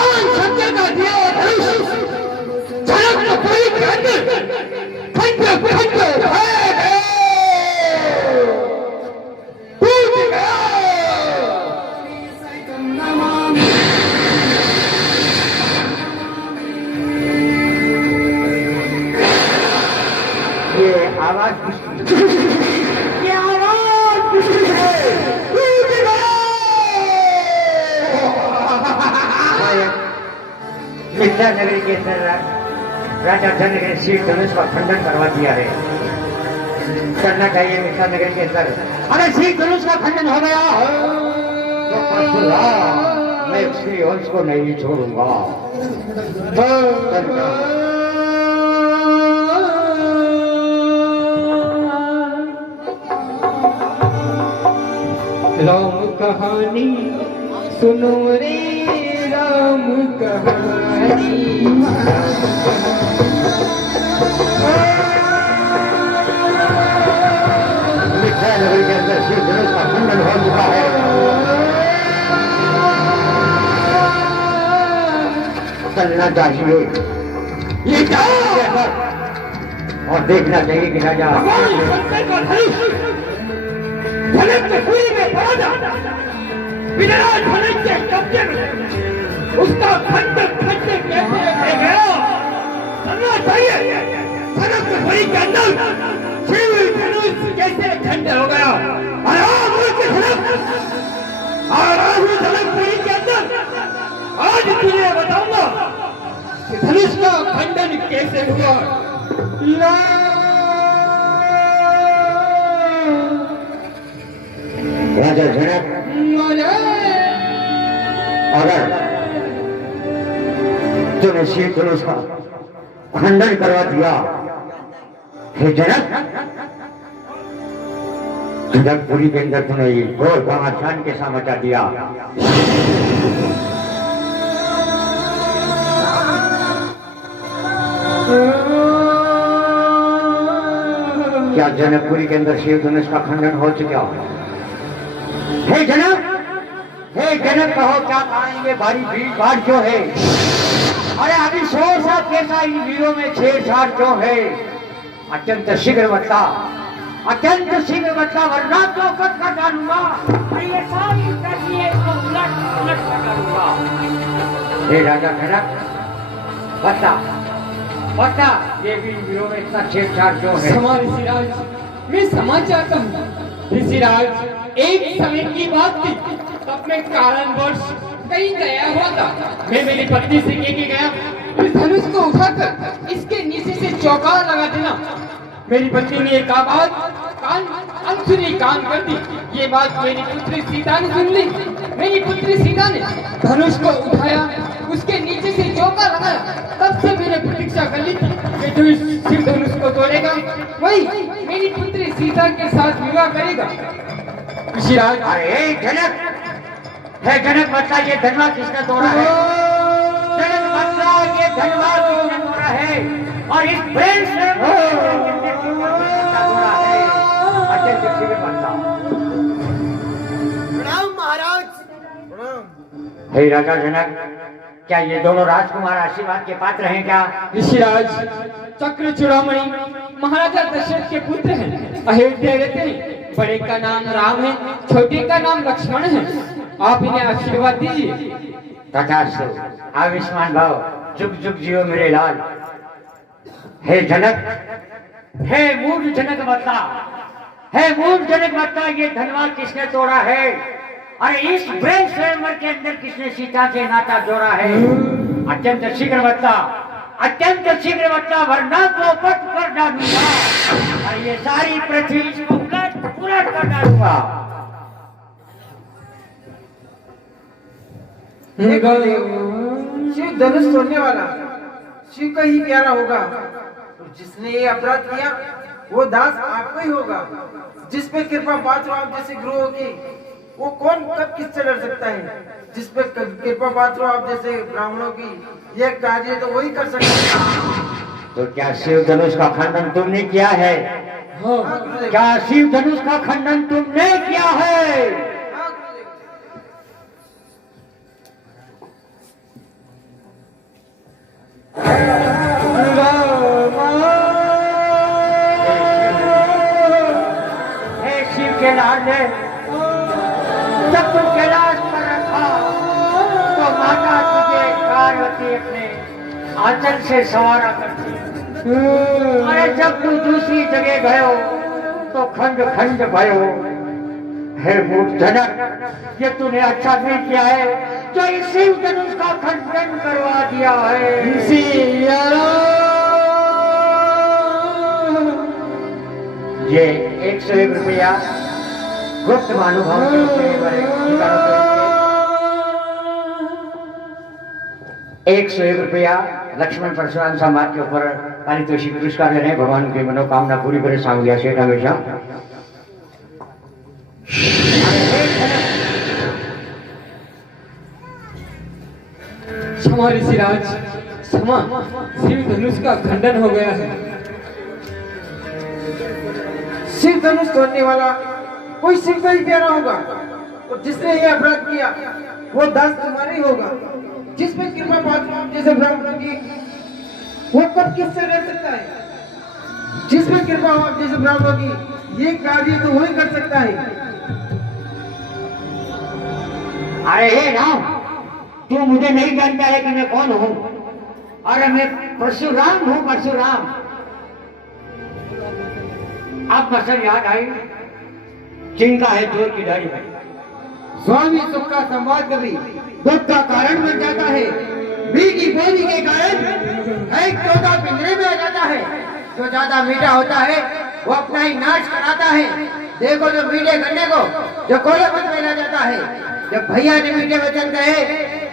भगवान शंकर का दिया हुआ धनुष जनकपुरी के अंदर खंड खंड टूट गया। ये आवाज ये आवाज किसकी है? टूट गया। मिथिला नगरी के अंदर राजा जनक ने शीत धनुष का खंडन करवा दिया है। करना चाहिए मिथिला नगरी के अंदर। अरे शीत धनुष का खंडन हो गया तो परशुराम मैं उसके वंश को नहीं छोड़ूंगा। राम कहानी सुनो रे राम कहानी। मिथिला नगरी के अंदर शीत धनुष का खंडन हो चुका है। करना चाहिए ये क्या? और देखना चाहिए कि राजा भगवान शंकर का धनुष जनकपुरी में पड़ा था। विराट धनुष के कब्जे में उसका खंडन खंडन कैसे रह गया? करना चाहिए जनकपुरी के अंदर शिव धनुष कैसे खंडन हो गया? जनकपुरी के अंदर आज तुझे बताऊंगा कि धनुष का खंडन कैसे हुआ। राजा जनक अगर तूने शीत धनुष का खंडन करवा दिया, हे जनक, जनकपुरी के अंदर तूने ये घोर घमासान के साथ मचा दिया। क्या जनकपुरी के अंदर शिव धनुष का खंडन हो चुका? हे जनक, हे जनक, कहो क्या कारण ये भारी भीड़ भाड़ जो है? अरे अभी शोर साथ कैसा इन वीरों में छेड़छाड़ जो है? अत्यंत शीघ्र बता, अत्यंत शीघ्र बता, वरना तो कट कर डालूंगा। अरे ये सारी प्रक्रिया को उलट उलट कर डालूंगा। हे राजा जनक, बता बता, ये भी वीरों में इतना छेड़छाड़ जो है? ऋषिराज, मैं समझ जाता हूँ ऋषिराज। एक समय की बात थी, तब मैं कारणवश कहीं गया हुआ था। मैं मेरी पत्नी से कह के गया इस धनुष को उठाकर इसके नीचे से चौकार लगा देना। मेरी पत्नी ने एक आवाज कान अनसुनी कान कर दी। ये बात मेरी पुत्री सीता ने सुन ली। मेरी पुत्री सीता ने धनुष को उठाया, उसके नीचे से चौका लगाया। तब से मैंने प्रतीक्षा कर ली कि जो इस शिव धनुष को तोड़ेगा वही मेरी पुत्री सीता के साथ विवाह करेगा। ऋषिराज, अरे जनक, हे जनक, बता ये धनवा किसने तोड़ा है? जनक बता ये धनवा किसने तोड़ा है? और इस ब्रेन से किसने तोड़ा है? अत्यंत शीघ्र बता। प्रणाम महाराज। हे राजा जनक, क्या ये दोनों राजकुमार आशीर्वाद के पात्र हैं क्या? ऋषिराज, चक्र चूड़ामणि महाराजा दशरथ के पुत्र हैं, अयोध्या रहते हैं। बड़े का नाम राम है, छोटे का नाम लक्ष्मण है। आप इन्हें आशीर्वाद दीजिए। तथास्तु, आयुष्मान भाव, जुग जुग जियो मेरे लाल। हे जनक, हे मूढ़ जनक बता, हे मूढ़ जनक बता, ये धनवा किसने तोड़ा है? अरे इस ब्रेन स्वयंवर के अंदर किसने सीता से नाता जोड़ा है? अत्यंत शीघ्र बता, अत्यंत शीघ्र बता, वरना तो पट कर डालूंगा। और ये सारी पृथ्वी इसको उलट पुलट कर डालूंगा। शिव धनुष तोड़ने वाला शिव का ही प्यारा होगा। तो जिसने ये अपराध किया वो दास आपको ही होगा। जिस पे कृपा पात्र आप जैसे गुरुओं की, वो कौन कब किससे डर सकता है? जिस पे कृपा पात्र आप जैसे ब्राह्मणों की, ये कार्य तो वही कर सकता है। तो क्या शिव धनुष का खंडन तुमने किया है? क्या शिव धनुष का खंडन तुमने किया है? लाल दे, जब तू कैलाश पर रखा तो माता तुझे पार्वती अपने आंचल से सवारा करती। अरे जब तू दूसरी जगह गयो तो खंड खंड भयो। हे मूर्ख जनक, ये तूने अच्छा नहीं किया है जो इस शिव धनुष का खंडन करवा दिया है। सिया ये 101 रुपया गुप्त महानुभाव के बड़े अधिकारों को 101 रुपया लक्ष्मण परशुराम समाज के ऊपर पारितोषिक पुरस्कार ले रहे हैं। भगवान की मनोकामना पूरी करे। सांगिया शेठ हमेशा क्षमा ऋषिराज, क्षमा। शिव धनुष का खंडन हो गया है। शिव धनुष तोड़ने वाला कोई शिव का ही प्यारा होगा, और जिसने ये अपराध किया वो दास तुम्हारा ही होगा। जिसमें कृपा पात्र आप जैसे ब्राह्मण की, वो कब किससे डर सकता है? जिसमें कृपा हो आप जैसे ब्राह्मणों की, ये कार्य तो वही कर सकता है। अरे हे राम, तू मुझे नहीं जानता है कि मैं कौन हूँ? अरे मैं परशुराम हूँ, परशुराम। अब मसल याद आई, चिंता है चोर की दाढ़ी में। स्वामी सुख का संवाद कभी दुख का कारण बन जाता है। मीठी बोली के कारण एक तोता पिंजरे में आ जाता है। जो ज्यादा मीठा होता है वो अपना ही नाश कराता है। देखो जो मीठे गन्ने को जो कोले मत में ला जाता है। जब भैया ने मीठे वचन कहे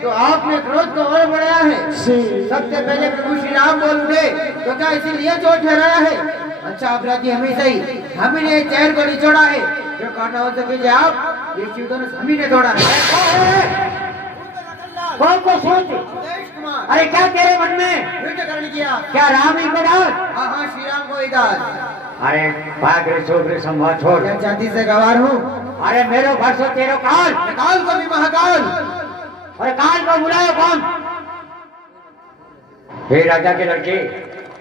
तो आपने क्रोध को और बढ़ाया है। सबसे पहले प्रभु श्री राम बोल उठे तो क्या इसीलिए चोट ठहराया है? अच्छा अपराधी हमेशा ही हम ने चेहर को नहीं छोड़ा है। जो काटना हो सके आप, ये शिव धनुष हम ही ने तोड़ा है। कौन को सोच? अरे क्या तेरे मन में युद्ध करने किया? क्या राम ही को डाल? हाँ हाँ श्री राम को ही दास। अरे भाग रे छोड़ रे संवाद छोड़। क्या जाति से गवार हूँ? अरे मेरो भरसो तेरो काल। काल को भी महाकाल। और काल को बुलायो कौन? हे राजा के लड़के,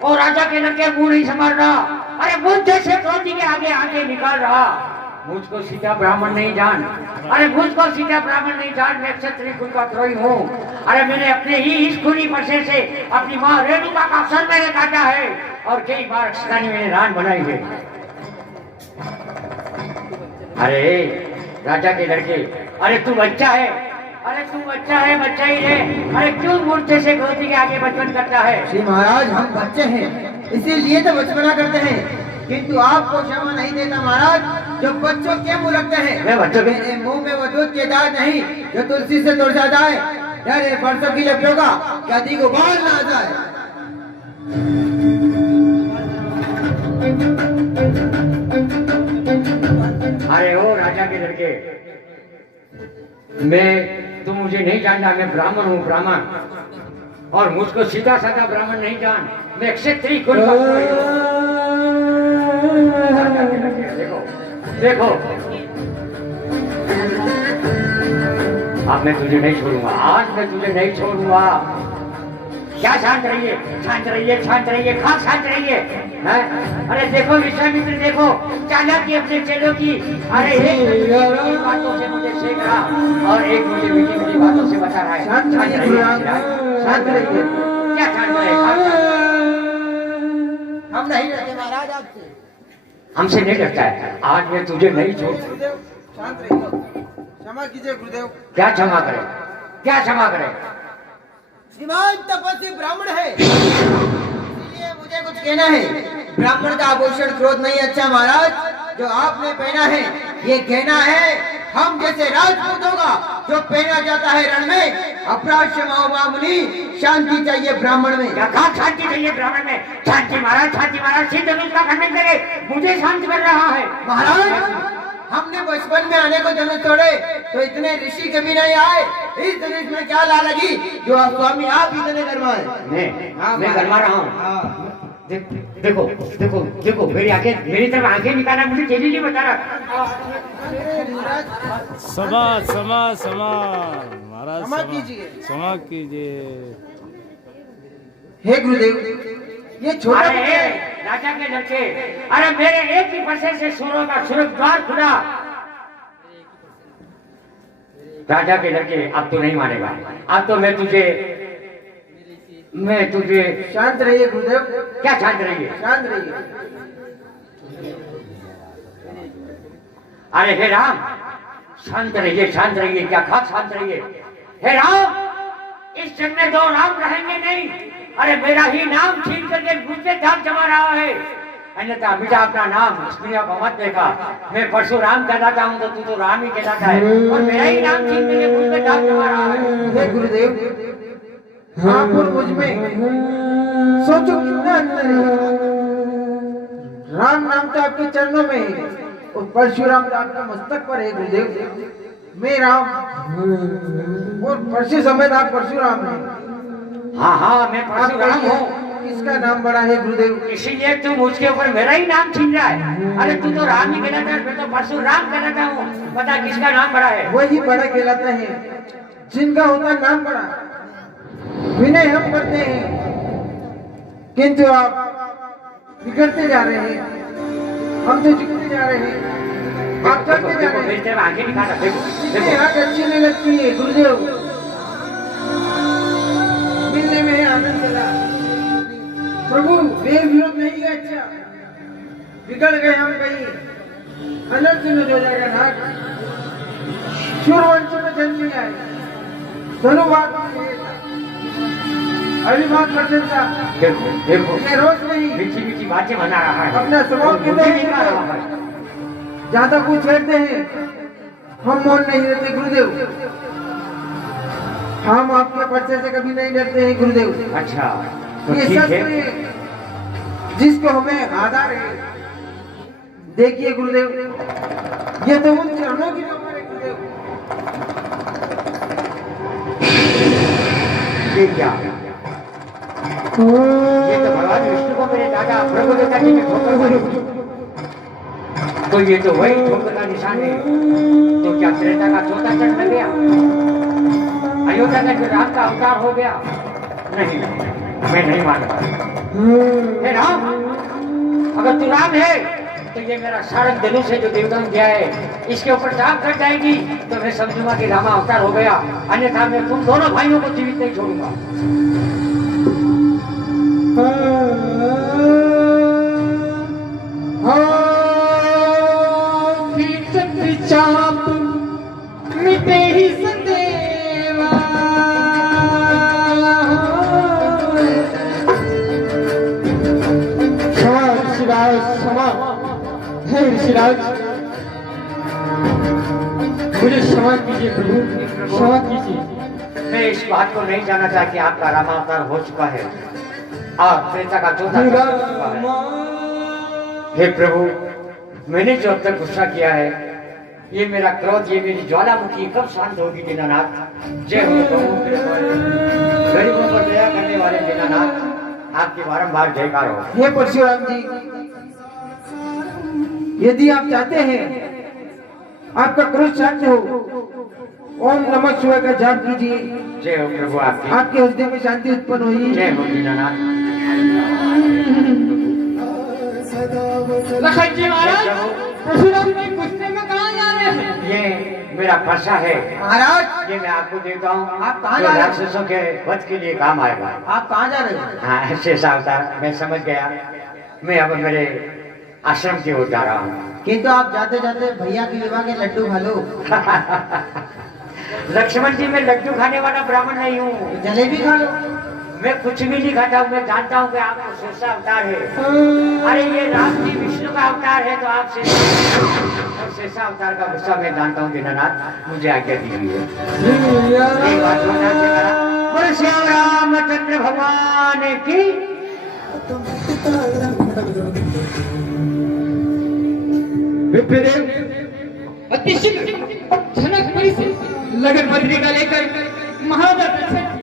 ओ राजा के लड़के मुंह नहीं संभाल रहा। अरे मुझ जैसे क्रोधी के आगे आगे निकाल रहा। मुझको सीधा ब्राह्मण नहीं जान। अरे मुझको सीधा ब्राह्मण नहीं जान, मैं क्षत्रिय कुल का द्रोही हूँ। अरे मैंने अपने ही इस खूनी पर्से से अपनी माँ रेणुका का सर मैंने काटा है और कई बार अक्षरानी मैंने रान बनाई है। अरे राजा के लड़के, अरे तू बच्चा है, अरे तू बच्चा है, बच्चा ही है। अरे क्यों मूर्ति से क्रोधी के आगे बचपन करता है? श्री महाराज हम बच्चे हैं, इसीलिए तो बचपना करते हैं, किंतु आपको क्षमा नहीं देता महाराज। जो बच्चों के मुंह लगते हैं, मैं बच्चों के मेरे मुंह में वो दूध के दाग नहीं जो तुलसी से तोड़ जाता है। डरे बरसों की लपियों का क्या दी को बाल ना आ जाए। अरे ओ राजा के लड़के, तू मुझे नहीं जानता, मैं ब्राह्मण हूँ, ब्राह्मण। और मुझको सीधा साधा ब्राह्मण नहीं जान, मैं क्षत्रिय कुल का द्रोही हूं। देखो देखो, अब मैं तुझे नहीं छोड़ूंगा, आज मैं तुझे नहीं छोड़ूंगा। क्या शांत रहिए, शांत रहिए, शांत रहिए, खास शांत रहिए। अरे देखो विश्वामित्र, देखो चालाकी अपने चेलों की। अरे एक बातों से मुझे सीख रहा और एक मुझे मीठी मीठी बातों से बता रहा है। शांत रहिए, शांत रहिए। क्या शांत रहे? हम नहीं डरते महाराज आपसे। हमसे नहीं डरता है। आज मैं तुझे नहीं छोड़। शांत रहिए, क्षमा कीजिए गुरुदेव। क्या क्षमा करे, क्या क्षमा करे? श्रीमान तपस्वी ब्राह्मण है, इसलिए मुझे कुछ कहना है। ब्राह्मण का आभूषण क्रोध नहीं अच्छा महाराज। जो आपने पहना है ये कहना है हम जैसे राजपूतों का जो पहना जाता है रण में। अपराध मुनि, शांति चाहिए ब्राह्मण में। क्या कहा शांति चाहिए ब्राह्मण में? शांति महाराज, शांति महाराज, सिद्ध धनुष का खंडन करे, मुझे शांत कर रहा है महाराज। हमने बचपन में आने को धनुष तोड़े तो इतने ऋषि कभी नहीं आए। इस धनुष में क्या ला लगी जो आप स्वामी आप इतने गरमाए? मैं गरमा रहा हूँ। देखो देखो देखो, मेरी आंखें, मेरी तरफ आंखें निकाला, मुझे तेजी नहीं बता रहा। क्षमा क्षमा क्षमा महाराज, क्षमा कीजिए, क्षमा कीजिए। हे गुरुदेव, ये छोटा राजा के लड़के, अरे मेरे एक ही पर्से से सुरों का सुरद्वार खुला राजा के लड़के अब तो नहीं मानेगा। अब तो मैं तुझे शांत रहिए गुरुदेव, क्या शांत रहिए? शांत रहिए। अरे हे राम, शांत रहिए, शांत रहिए, क्या खाक शांत रहिए। हे राम, इस जग में दो राम रहेंगे नहीं। अरे मेरा ही नाम छीन करके दूसरे धाम जमा रहा है, अन्यथा मिटा अपना नाम, इस दुनिया को मत देखा। मैं परशुराम कहलाता हूँ तो तू तो राम ही कहलाता है, और मेरा ही नाम छीन करके दूसरे धाम जमा रहा है। हे गुरुदेव, आप और मुझ में सोचो कितना अंतर है। राम नाम तो आपके चरणों में है और परशुराम तो आपके मस्तक पर है गुरुदेव। मैं राम और परशु समेत आप परशुराम हैं। हाँ हाँ, मैं परशुराम हूँ। किसका नाम बड़ा है गुरुदेव? इसीलिए तू मुझके ऊपर मेरा ही नाम छीन रहा है। अरे तू तो राम ही कहलाता है, मैं तो परशुराम कहलाता हूँ। बता किसका नाम बड़ा है? वही बड़ा कहलाता है जिनका होता है नाम बड़ा। विनय हम करते हैं किंतु आप बिगड़ते जा रहे हैं, हम तो झुकते जा रहे हैं, आप चलते जा रहे हैं। देखो, आगे दिखा रहा, देखो, इतनी आग अच्छी नहीं लगती है गुरुदेव, मिलने में आनंद चला। प्रभु वेर विरोध नहीं है, अच्छा बिगड़ गए हम कहीं अनर्थ में हो जाएगा ना। सूर्यवंश में जन्म नहीं आए, धनुवाद अभिमान प्रशंसा देखो, देखो, ये रोज नहीं मीठी मीठी बातें बना रहा है। अपना स्वभाव के मुझे दिखा रहा है। ज्यादा कुछ छेड़ते हैं, हम मौन नहीं रहते गुरुदेव। हम आपके परिचय से कभी नहीं डरते हैं गुरुदेव। अच्छा, तो ये ठीक सत्य है। है जिसको हमें आधार है। देखिए गुरुदेव, ये तो उन चरणों की नमन है गुरुदेव। ये क्या? ये तो भगवान विष्णु को मेरे दादा प्रभुदेवता जी ने ठोकर मारी। तो ये तो वही ठोकर का निशान है। तो क्या त्रेता का चौथा चरण लग गया? अयोध्या का जो राम का अवतार हो गया? नहीं, मैं नहीं मानता। हे राम, अगर तू राम है तो ये मेरा सारंग धनुष है जो देवता ने दिया है, इसके ऊपर चाप कर जाएगी तो मैं समझूंगा कि रामा अवतार हो गया, अन्यथा मैं तुम दोनों भाइयों को जीवित नहीं छोड़ूंगा। चाप मिटे ही संदेवा, क्षमा हे ऋषिराज, मुझे क्षमा कीजिए प्रभु, क्षमा कीजिए। मैं इस बात को नहीं जानना चाहता कि आपका रामावतार हो चुका है और त्रेता का चौथा चरण हो चुका है। हे प्रभु, मैंने जो अब तक गुस्सा किया है, ये मेरा क्रोध, ये मेरी ज्वालामुखी कब शांत होगी दीनानाथ? जय हो गरीबों पर दया करने वाले दीनानाथ, आपकी बारंबार जयकार हो। हे परशुराम जी, यदि आप चाहते हैं आपका क्रोध शांत हो, ओम नमः शिवाय का जाप कीजिए। जय हो प्रभु, आपकी आपके हृदय में शांति उत्पन्न होगी। जय हो दीनानाथ। लखन जी महाराज, परशुराम जी गुस्से में कहाँ जा रहे हैं? ये मेरा फरसा है महाराज, ये मैं आपको देता हूँ, आप कहाँ जो जा रहे हैं? राक्षसों के वध के लिए काम आएगा। आप कहाँ जा रहे हैं? हाँ, शेषा अवतार, मैं समझ गया। मैं अब मेरे आश्रम की ओर जा रहा हूँ। किंतु आप जाते जाते भैया की विवाह के लड्डू खा लो। लक्ष्मण जी, मैं लड्डू खाने वाला ब्राह्मण नहीं हूँ, जलेबी खा लो। मैं कुछ भी नहीं खाता हूँ। मैं जानता हूँ कि आप तो शेषा अवतार है। अरे ये राम जी विष्णु का अवतार है, तो आप शेषा अवतार का गुस्सा मैं जानता हूँ दीनानाथ, मुझे आज्ञा दीजिए। एक बात सुनना चाहिए, बोले श्याम रामचंद्र भगवान की। विप्रेदेव अति शीघ्र जनकपुरी से लगन बद्री का लेकर महाराजा